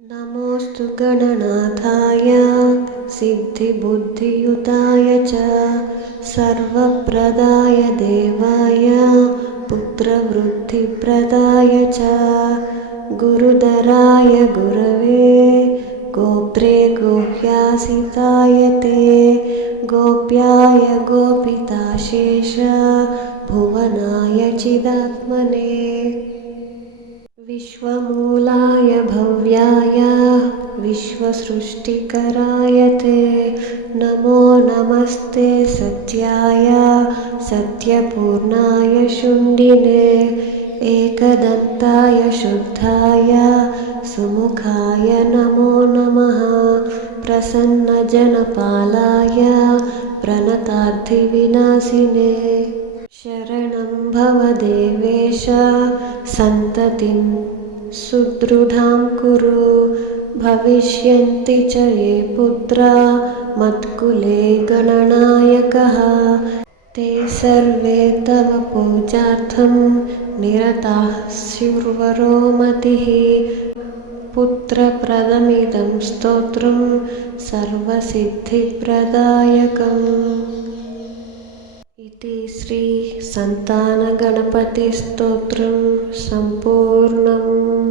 नमोऽस्तु गणनाथाय सिद्धिबुद्धियुताय च सर्वप्रदाय देवाय पुत्रवृद्धिप्रदाय च गुरुधराय गुरवे गोप्त्रे गुह्यासिताय ते गोप्याय गोपिताशेष भुवनाय चिदात्मने विश्वमूलाय भव्याय विश्वसृष्टिकराय ते नमो नमस्ते सत्याय सत्यपूर्णाय शुण्डिने एकदन्ताय शुद्धाय सुमुखाय नमो नमः प्रसन्नजनपालाय प्रणतार्थिविनाशिने शरणं भव देवेश सन्ततिं सुदृढां कुरु भविष्यन्ति च ये पुत्रा मत्कुले गणनायकः ते सर्वे तव पूजार्थं निरताः स्युर्वरो मतिः पुत्रप्रदमिदं स्तोत्रं सर्वसिद्धिप्रदायकम् इति श्री संतानगणपति स्तोत्रं संपूर्णम्।